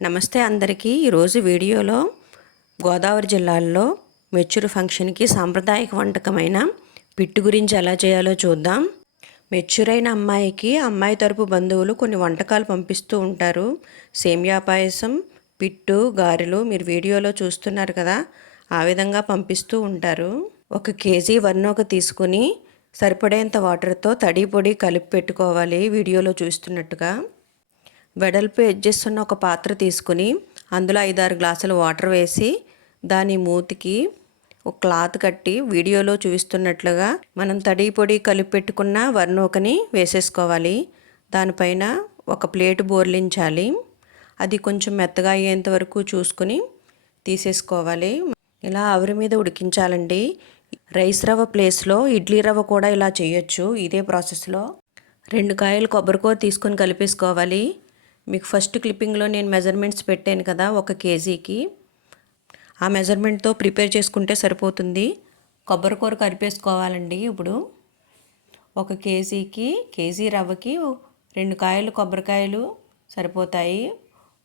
నమస్తే అందరికీ. ఈరోజు వీడియోలో గోదావరి జిల్లాలో మెచ్యూర్ ఫంక్షన్కి సాంప్రదాయక వంటకమైన పిట్టు గురించి ఎలా చేయాలో చూద్దాం. మెచ్యూర్ అయిన అమ్మాయికి అమ్మాయి తరపు బంధువులు కొన్ని వంటకాలు పంపిస్తూ ఉంటారు. సేమియా పాయసం, పిట్టు, గారెలు మీరు వీడియోలో చూస్తున్నారు కదా, ఆ విధంగా పంపిస్తూ ఉంటారు. 1 కేజీ వరినూక తీసుకుని సరిపడేంత వాటర్తో తడి పొడి కలిపి పెట్టుకోవాలి. వీడియోలో చూస్తున్నట్టుగా వెడల్పు ఎడ్జెస్ ఉన్న ఒక పాత్ర తీసుకుని అందులో 5-6 గ్లాసుల వాటర్ వేసి దాని మూతికి ఒక క్లాత్ కట్టి వీడియోలో చూపిస్తున్నట్లుగా మనం తడి పొడి కలిపి పెట్టుకున్న వరినూకని వేసేసుకోవాలి. దానిపైన ఒక ప్లేట్ బోర్లించాలి. అది కొంచెం మెత్తగా అయ్యేంత వరకు చూసుకుని తీసేసుకోవాలి. ఇలా ఆవిరి మీద ఉడికించాలండి. రైస్ రవ్వ ప్లేస్లో ఇడ్లీ రవ్వ కూడా ఇలా చేయొచ్చు. ఇదే ప్రాసెస్లో 2 కాయలు కొబ్బరికూర తీసుకొని కలిపేసుకోవాలి. మీకు ఫస్ట్ క్లిప్పింగ్లో నేను మెజర్మెంట్స్ పెట్టాను కదా 1 కేజీకి, ఆ మెజర్మెంట్తో ప్రిపేర్ చేసుకుంటే సరిపోతుంది. కొబ్బరికూర కలిపేసుకోవాలండి. ఇప్పుడు 1 కేజీకి కేజీ రవ్వకి 2 కాయలు కొబ్బరికాయలు సరిపోతాయి.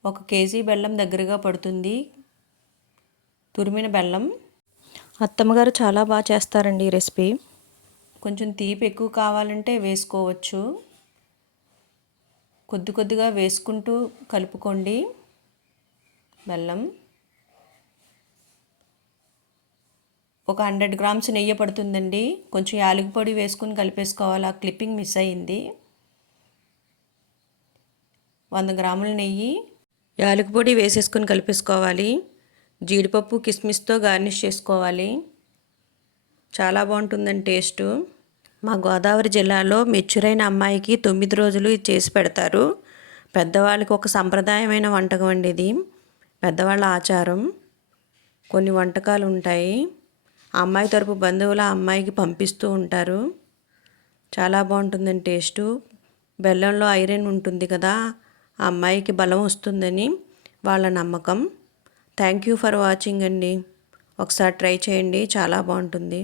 1 కేజీ బెల్లం దగ్గరగా పడుతుంది, తురిమిన బెల్లం. అత్తమ్మగారు చాలా బాగా చేస్తారండి ఈ రెసిపీ. కొంచెం తీపి ఎక్కువ కావాలంటే వేసుకోవచ్చు. కొద్దిగా వేసుకుంటూ కలుపుకోండి. బెల్లం ఒక 100 గ్రామ్స్ నెయ్యి పడుతుందండి. కొంచెం యాలకుల పొడి వేసుకుని కలిపేసుకోవాలి. ఆ క్లిప్పింగ్ మిస్ అయ్యింది. 100 గ్రాముల నెయ్యి, యాలకుల పొడి వేసేసుకొని కలిపేసుకోవాలి. జీడిపప్పు, కిస్మిస్తో గార్నిష్ చేసుకోవాలి. చాలా బాగుంటుందండి టేస్టు. మా గోదావరి జిల్లాలో మెచ్యూర్ అయిన అమ్మాయికి 9 రోజులు ఇది చేసి పెడతారు. పెద్దవాళ్ళకి ఒక సంప్రదాయమైన వంటకం అండి ఇది. పెద్దవాళ్ళ ఆచారం. కొన్ని వంటకాలు ఉంటాయి. ఆ అమ్మాయి తరపు బంధువుల అమ్మాయికి పంపిస్తూ ఉంటారు. చాలా బాగుంటుందండి టేస్టు. బెల్లంలో ఐరన్ ఉంటుంది కదా, ఆ అమ్మాయికి బలం వస్తుందని వాళ్ళ నమ్మకం. థ్యాంక్ యూ ఫర్ వాచింగ్ అండి. ఒకసారి ట్రై చేయండి, చాలా బాగుంటుంది.